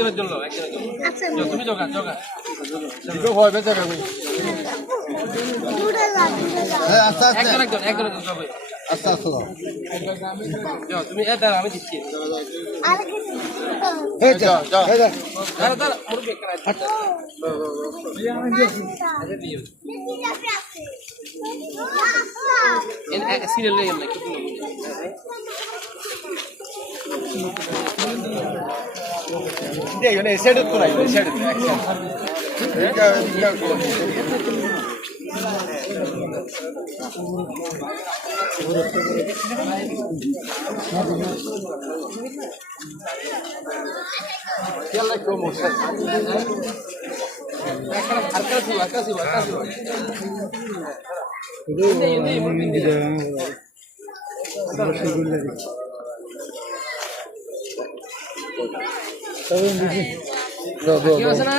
একজনের জন্য একজনের জন্য। আচ্ছা তুমি জগা জগা দিকে ভয় বেঁচে হ্যাঁ আস্তে আস্তে। একজন একজন একজনের জন্য সবাই। আস্তে আস্তে। যাও। তুমি এ দাঁড়া আমি দিচ্ছি। এই যা যা এই যা। দাঁড়া দাঁড়া মুরব্বী এখানে আছে। আচ্ছা। যাবে এ- সিরিয়াল কি বলব? এখানে আরকা ছিল আরকা ছিল আরকা ছিল ইন্দে ইন্দে মুরব্বী ইন্দে। দাও দাও কি আছে না